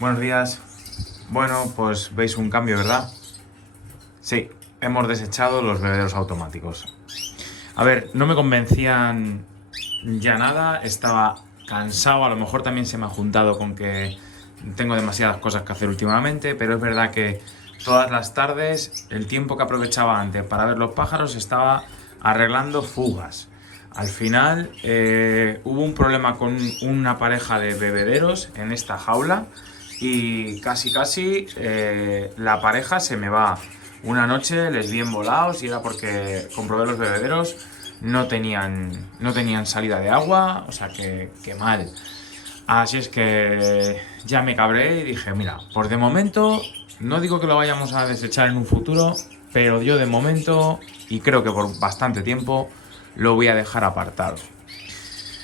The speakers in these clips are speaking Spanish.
Buenos días. Bueno, pues veis un cambio, ¿verdad? Sí, hemos desechado los bebederos automáticos. A ver, no me convencían ya nada, estaba cansado, a lo mejor también se me ha juntado con que tengo demasiadas cosas que hacer últimamente, pero es verdad que todas las tardes, el tiempo que aprovechaba antes para ver los pájaros estaba arreglando fugas. Al final hubo un problema con una pareja de bebederos en esta jaula y casi la pareja se me va. Una noche les vi envolados y era porque comprobé los bebederos, no tenían salida de agua, o sea que mal. Así es que ya me cabré y dije, mira, por de momento, no digo que lo vayamos a desechar en un futuro, pero yo de momento, y creo que por bastante tiempo, lo voy a dejar apartado.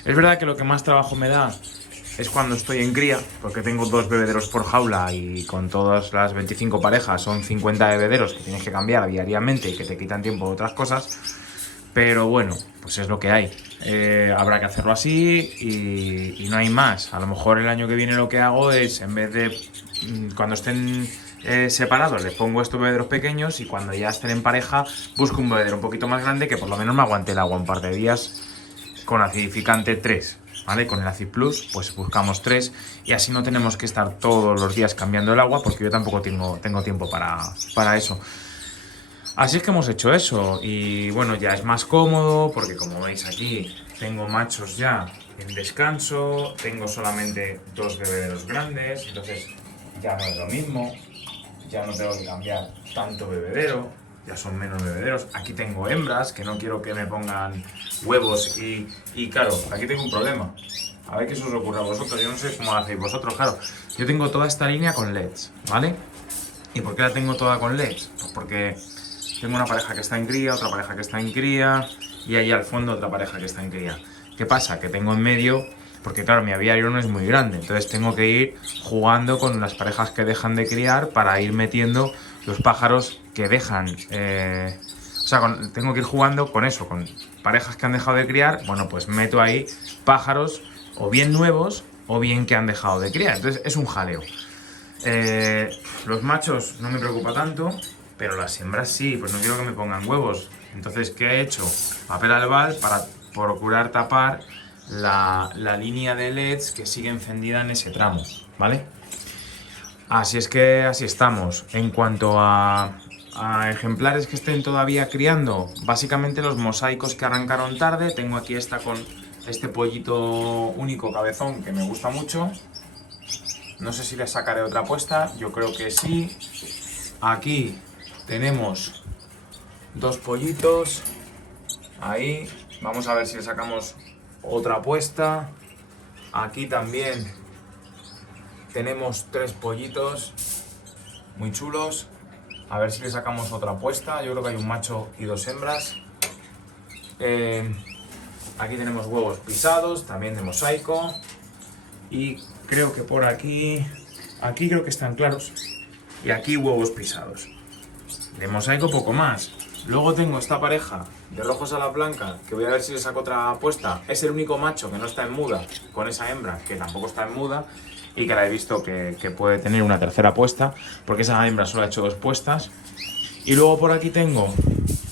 Es verdad que lo que más trabajo me da es cuando estoy en cría, porque tengo 2 bebederos por jaula y con todas las 25 parejas son 50 bebederos que tienes que cambiar diariamente y que te quitan tiempo de otras cosas. Pero bueno, pues es lo que hay. Habrá que hacerlo así y no hay más. A lo mejor el año que viene lo que hago es, en vez de cuando estén separados, les pongo estos bebederos pequeños y cuando ya estén en pareja, busco un bebedero un poquito más grande que por lo menos me aguante el agua un par de días con acidificante 3, ¿vale? Con el Acid Plus, pues buscamos 3 y así no tenemos que estar todos los días cambiando el agua porque yo tampoco tengo tiempo para eso. Así es que hemos hecho eso y bueno, ya es más cómodo porque como veis aquí tengo machos ya en descanso, tengo solamente 2 bebederos grandes, entonces ya no es lo mismo, ya no tengo que cambiar tanto bebedero, ya son menos bebederos. Aquí tengo hembras que no quiero que me pongan huevos y claro, aquí tengo un problema. A ver qué se os ocurre a vosotros, yo no sé cómo lo hacéis vosotros, claro. Yo tengo toda esta línea con LEDs, ¿vale? ¿Y por qué la tengo toda con LEDs? Pues porque tengo una pareja que está en cría, otra pareja que está en cría y ahí al fondo otra pareja que está en cría. ¿Qué pasa? Que tengo en medio, porque claro, mi aviario no es muy grande, entonces tengo que ir jugando con las parejas que dejan de criar para ir metiendo los pájaros que dejan. O sea, tengo que ir jugando con eso, con parejas que han dejado de criar, bueno, pues meto ahí pájaros o bien nuevos o bien que han dejado de criar. Entonces es un jaleo. Los machos no me preocupa tanto, pero las hembras sí, pues no quiero que me pongan huevos. Entonces, ¿qué he hecho? Papel albal para procurar tapar la línea de LEDs que sigue encendida en ese tramo, ¿vale? Así es que así estamos. En cuanto a ejemplares que estén todavía criando, básicamente los mosaicos que arrancaron tarde. Tengo aquí esta con este pollito único cabezón que me gusta mucho. No sé si le sacaré otra puesta, yo creo que sí. Aquí tenemos 2 pollitos. Ahí. Vamos a ver si le sacamos otra puesta. Aquí también tenemos 3 pollitos. Muy chulos. A ver si le sacamos otra puesta. Yo creo que hay un macho y 2 hembras. Aquí tenemos huevos pisados, también de mosaico. Y creo que por aquí creo que están claros. Y aquí huevos pisados. De mosaico poco más. Luego tengo esta pareja de rojos a la blanca, que voy a ver si le saco otra puesta. Es el único macho que no está en muda, con esa hembra que tampoco está en muda y que la he visto que puede tener una tercera puesta, porque esa hembra solo ha hecho 2 puestas. Y luego por aquí tengo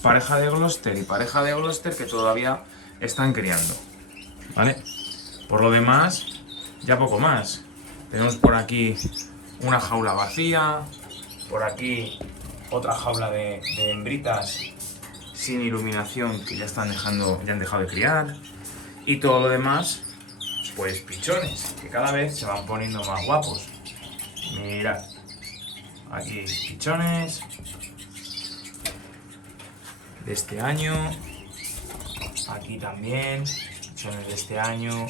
pareja de Gloucester y pareja de Gloucester que todavía están criando, ¿vale? Por lo demás, ya poco más. Tenemos por aquí una jaula vacía, por aquí otra jaula de hembritas sin iluminación que ya han dejado de criar. Y todo lo demás, pues pichones, que cada vez se van poniendo más guapos. Mirad, aquí pichones de este año, aquí también pichones de este año,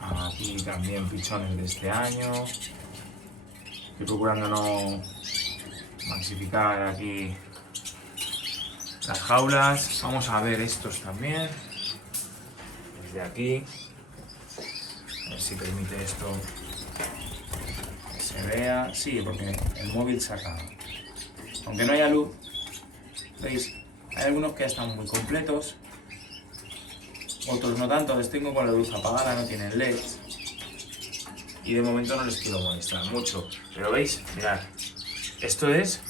aquí también pichones de este año. Estoy procurando no masificar aquí las jaulas. Vamos a ver estos también. Desde aquí. A ver si permite esto que se vea. Sí, porque el móvil saca. Aunque no haya luz, ¿veis? Hay algunos que ya están muy completos. Otros no tanto. Les tengo con la luz apagada, no tienen LEDs. y de momento no les quiero molestar mucho. Pero veis, mirad, esto es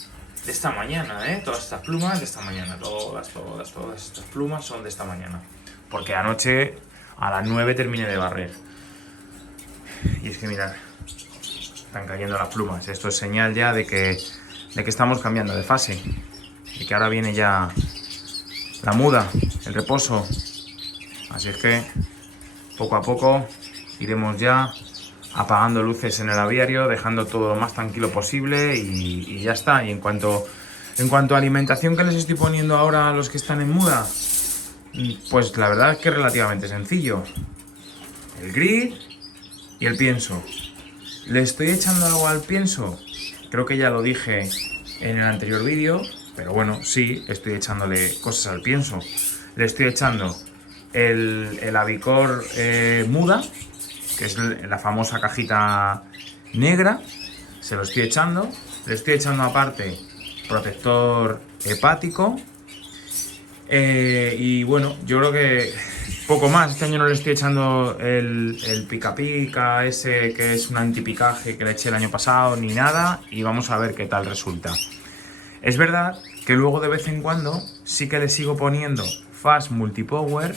de esta mañana, ¿eh? Todas estas plumas de esta mañana, todas estas plumas son de esta mañana. Porque anoche a las 9 terminé de barrer. Y es que mirad, están cayendo las plumas. Esto es señal ya de que estamos cambiando de fase. Y que ahora viene ya la muda, el reposo. Así es que poco a poco iremos ya apagando luces en el aviario, dejando todo lo más tranquilo posible y ya está. Y en cuanto a alimentación que les estoy poniendo ahora a los que están en muda, pues la verdad es que es relativamente sencillo. El grid y el pienso. ¿Le estoy echando algo al pienso? Creo que ya lo dije en el anterior vídeo, pero bueno, sí, estoy echándole cosas al pienso. Le estoy echando el Avicor muda, que es la famosa cajita negra, se lo estoy echando. Le estoy echando aparte protector hepático. Y bueno, yo creo que poco más. Este año no le estoy echando el pica pica ese que es un antipicaje que le eché el año pasado ni nada, y vamos a ver qué tal resulta. Es verdad que luego de vez en cuando sí que le sigo poniendo Fast Multipower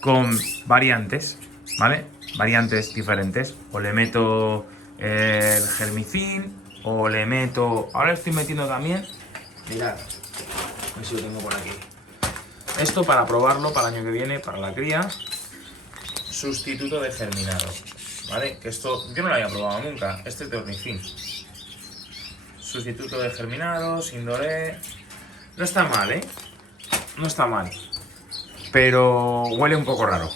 con variantes, ¿vale? Variantes diferentes. O le meto el Germicin, o le meto... Ahora estoy metiendo también... Mirad, a ver si lo tengo por aquí. Esto para probarlo para el año que viene, para la cría. Sustituto de germinado, ¿vale? Que esto yo no lo había probado nunca. Este es de Ornifin. Sustituto de germinado, Sindoré. No está mal, ¿eh? No está mal. Pero huele un poco raro,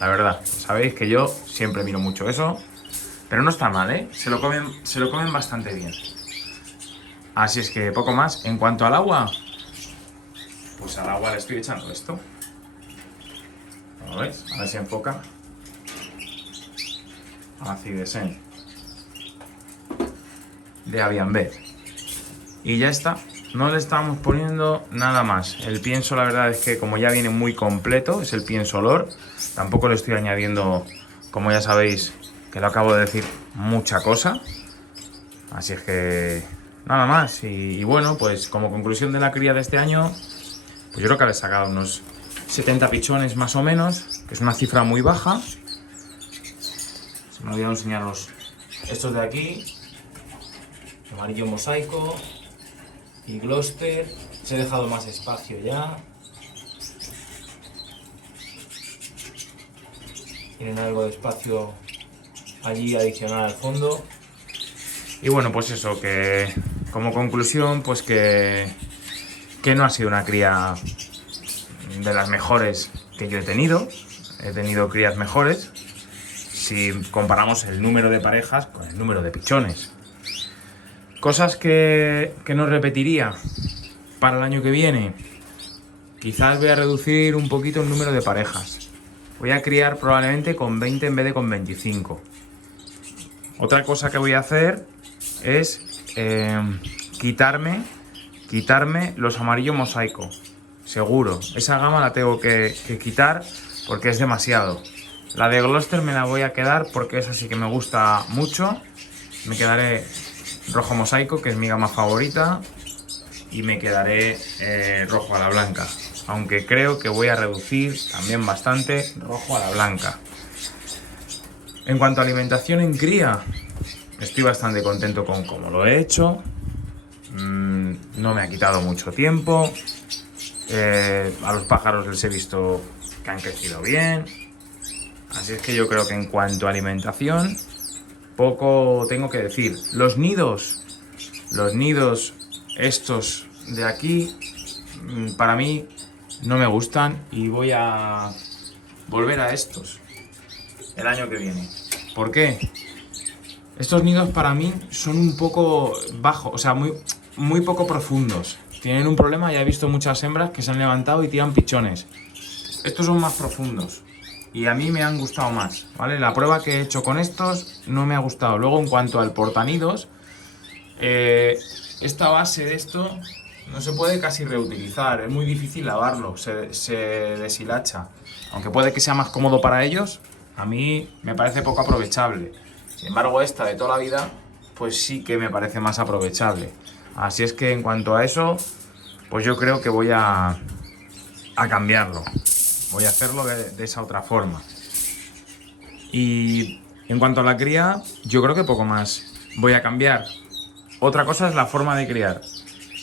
la verdad. Sabéis que yo siempre miro mucho eso. Pero no está mal, ¿eh? Se lo comen bastante bien. Así es que poco más. En cuanto al agua, pues al agua le estoy echando esto. ¿Lo veis? A ver si enfoca. Acidesen de Avianbet. Y ya está. No le estamos poniendo nada más. El pienso, la verdad es que como ya viene muy completo, es el pienso olor. Tampoco le estoy añadiendo, como ya sabéis, que lo acabo de decir, mucha cosa. Así es que nada más. Y bueno, pues como conclusión de la cría de este año, pues yo creo que le he sacado unos 70 pichones más o menos, que es una cifra muy baja. Se me ha olvidado enseñaros estos de aquí. Amarillo mosaico y Gloucester. Les he dejado más espacio ya. Tienen algo de espacio allí adicional al fondo. Y bueno, pues eso, que como conclusión, pues que no ha sido una cría de las mejores que yo he tenido. He tenido crías mejores si comparamos el número de parejas con el número de pichones. Cosas que no repetiría para el año que viene. Quizás voy a reducir un poquito el número de parejas. Voy a criar probablemente con 20 en vez de con 25. Otra cosa que voy a hacer es quitarme los amarillos mosaico. Seguro. Esa gama la tengo que quitar porque es demasiado. La de Gloucester me la voy a quedar porque esa sí que me gusta mucho. Me quedaré rojo mosaico, que es mi gama favorita, y me quedaré rojo a la blanca, aunque creo que voy a reducir también bastante rojo a la blanca. En cuanto a alimentación en cría, estoy bastante contento con cómo lo he hecho. No me ha quitado mucho tiempo. A los pájaros les he visto que han crecido bien. Así es que yo creo que en cuanto a alimentación, poco tengo que decir. Los nidos estos de aquí, para mí no me gustan y voy a volver a estos el año que viene. ¿Por qué? Estos nidos para mí son un poco bajos, o sea, muy poco profundos. Tienen un problema, ya he visto muchas hembras que se han levantado y tiran pichones. Estos son más profundos y a mí me han gustado más, ¿vale? La prueba que he hecho con estos no me ha gustado. Luego, en cuanto al portanidos, esta base de esto no se puede casi reutilizar, es muy difícil lavarlo, se deshilacha. Aunque puede que sea más cómodo para ellos, a mí me parece poco aprovechable. Sin embargo, esta de toda la vida, pues sí que me parece más aprovechable. Así es que en cuanto a eso, pues yo creo que voy a cambiarlo. Voy a hacerlo de esa otra forma. Y en cuanto a la cría, yo creo que poco más. Voy a cambiar. Otra cosa es la forma de criar.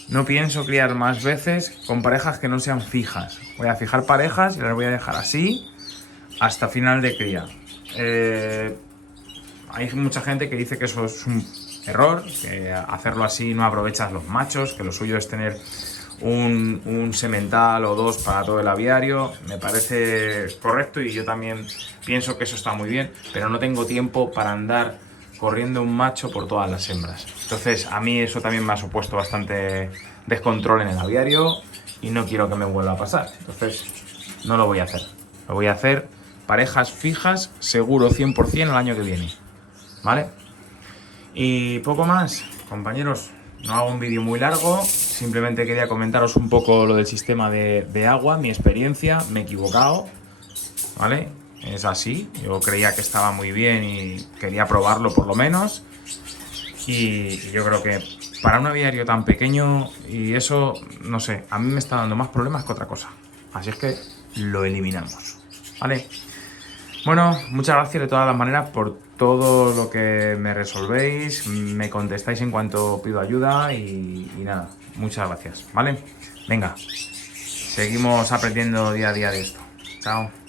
No pienso criar más veces con parejas que no sean fijas. Voy a fijar parejas y las voy a dejar así hasta final de cría. Hay mucha gente que dice que eso es un error, que hacerlo así no aprovechas los machos, que lo suyo es tener un semental o dos para todo el aviario. Me parece correcto y yo también pienso que eso está muy bien, pero no tengo tiempo para andar corriendo un macho por todas las hembras. Entonces a mí eso también me ha supuesto bastante descontrol en el aviario y no quiero que me vuelva a pasar. Entonces no lo voy a hacer. Lo voy a hacer parejas fijas, seguro 100% el año que viene. ¿Vale? Y poco más, compañeros. No hago un vídeo muy largo, simplemente quería comentaros un poco lo del sistema de agua, mi experiencia. Me he equivocado, ¿vale? Es así, yo creía que estaba muy bien y quería probarlo por lo menos. Y yo creo que para un aviario tan pequeño y eso, no sé, a mí me está dando más problemas que otra cosa. Así es que lo eliminamos, ¿vale? Bueno, muchas gracias de todas las maneras por todo lo que me resolvéis, me contestáis en cuanto pido ayuda y nada, muchas gracias, ¿vale? Venga, seguimos aprendiendo día a día de esto. Chao.